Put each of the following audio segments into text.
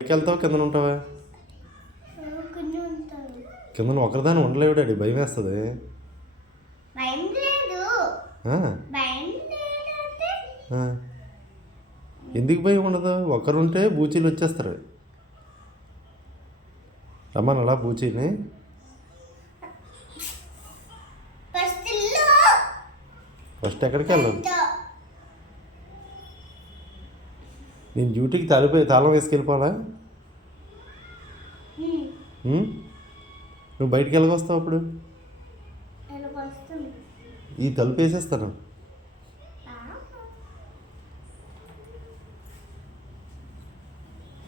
పైకి వెళ్తావా కిందన ఉంటావా? కిందన ఒకరిదాన్ని ఉండలేవు డాడీ, భయం వేస్తుంది. ఎందుకు భయం ఉండదు? ఒకరుంటే బూచీలు వచ్చేస్తారు. రమ్మని అలా బూచీని. ఫస్ట్ ఎక్కడికి వెళ్ళాలి? నేను డ్యూటీకి తాళం వేసుకెళ్ళిపోవాలా? నువ్వు బయటికి వెళ్ళకొస్తావు అప్పుడు? ఈ తలుపు వేసేస్తాను.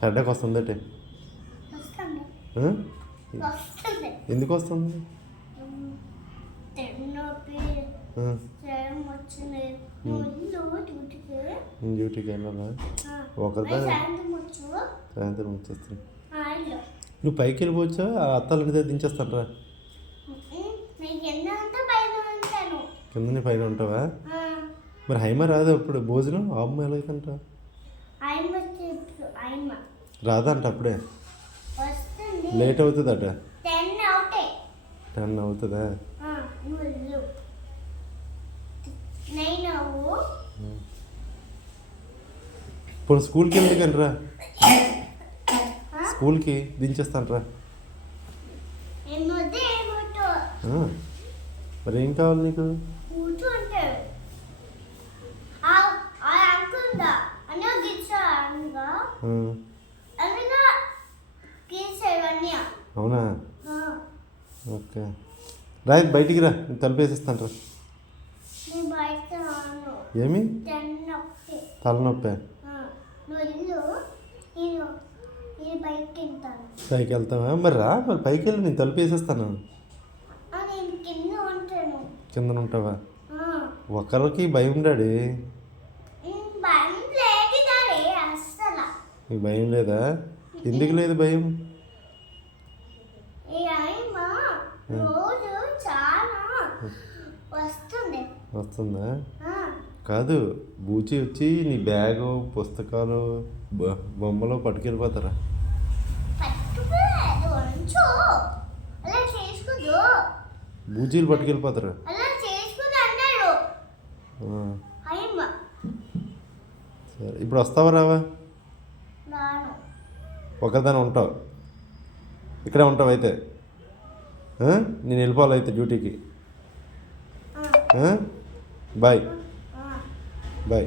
హెడ్డకి వస్తుందటే. ఎందుకు వస్తుంది? డ్యూటీకి వెళ్ళాలా? ఒకరిదా సాయంత్రం వచ్చేస్తాను. నువ్వు పైకి వెళ్ళిపోవచ్చా? ఆ అత్తాలు అనేది దించేస్తాను రా. కిందని పైన ఉంటావా? మరి హైమ రాదు అప్పుడు భోజనం? అమ్మ ఎలాగంట రాదంట అప్పుడే, లేట్ అవుతుంది అట. 10 అవుతుందా? ఇప్పుడు స్కూల్కి ఎందుకని రా, స్కూల్కి దించేస్తాను రా. మరి ఏం కావాలి నీకు? అవునా? ఓకే రా, బయటికి రా, తలుపు వేసేస్తాను రా. ఏమి తలనొప్పి? పైకి వెళ్తావా? మరి రా, మరి పైకి వెళ్ళి నేను తలుపు వేసేస్తాను. కింద ఉంటావా? ఒకరికి భయం డాడీ. నీకు భయం లేదా? ఎందుకు లేదు భయం? వస్తుందా? కాదు, బూచి వచ్చి నీ బ్యాగు పుస్తకాలు బొమ్మలు పట్టుకెళ్ళిపోతారా? బూచీలు పట్టుకెళ్ళిపోతారా? సరే, ఇప్పుడు వస్తావా రావా? ఒకదాని ఉంటావు, ఇక్కడే ఉంటావు అయితే. నేను వెళ్ళిపోవాలైతే డ్యూటీకి. Bye bye.